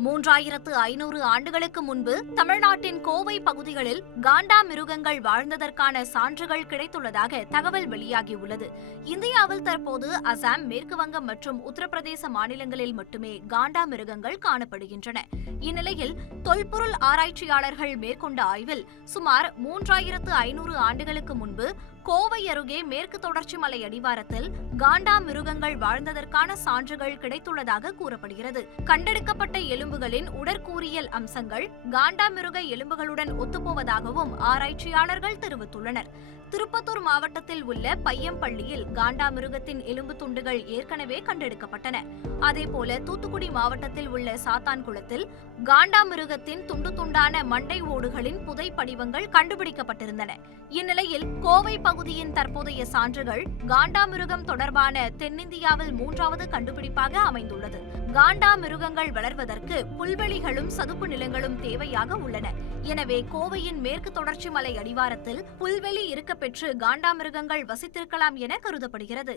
3500 ஆண்டுகளுக்கு முன்பு தமிழ்நாட்டின் கோவை பகுதிகளில் காண்டாமிருகங்கள் வாழ்ந்ததற்கான சான்றுகள் கிடைத்துள்ளதாக தகவல் வெளியாகியுள்ளது. இந்தியாவில் தற்போது அசாம், மேற்கு வங்கம் மற்றும் உத்தரப்பிரதேச மாநிலங்களில் மட்டுமே காண்டாமிருகங்கள் காணப்படுகின்றன. இந்நிலையில் தொல்பொருள் ஆராய்ச்சியாளர்கள் மேற்கொண்ட ஆய்வில் சுமார் 3500 ஆண்டுகளுக்கு முன்பு கோவை அருகே மேற்கு தொடர்ச்சி மலை அடிவாரத்தில் காண்டாமிருகங்கள் வாழ்ந்ததற்கான சான்றுகள் கிடைத்துள்ளதாக கூறப்படுகிறது. கண்டெடுக்கப்பட்ட எலும்புகளின் உடற்கூறியல் அம்சங்கள் காண்டாமிருக எலும்புகளுடன் ஒத்துப்போவதாகவும் ஆராய்ச்சியாளர்கள் தெரிவித்துள்ளனர். திருப்பத்தூர் மாவட்டத்தில் உள்ள பையம்பள்ளியில் காண்டாமிருகத்தின் எலும்பு துண்டுகள் ஏற்கனவே கண்டெடுக்கப்பட்டன. அதேபோல தூத்துக்குடி மாவட்டத்தில் உள்ள சாத்தான்குளத்தில் காண்டாமிருகத்தின் துண்டு துண்டான மண்டை ஓடுகளின் புதை படிவங்கள் கண்டுபிடிக்கப்பட்டிருந்தன. இந்நிலையில் கோவை பகுதியின் தற்போதைய சான்றுகள் காண்டாமிருகம் தொடர்பான தென்னிந்தியாவில் 3வது கண்டுபிடிப்பாக அமைந்துள்ளது. காண்டாமிருகங்கள் வளர்வதற்கு புல்வெளிகளும் சதுப்பு நிலங்களும் தேவையாக உள்ளன. எனவே கோவையின் மேற்கு தொடர்ச்சி மலை அடிவாரத்தில் புல்வெளி இருக்கப்பெற்று காண்டாமிருகங்கள் வசித்திருக்கலாம் என கருதப்படுகிறது.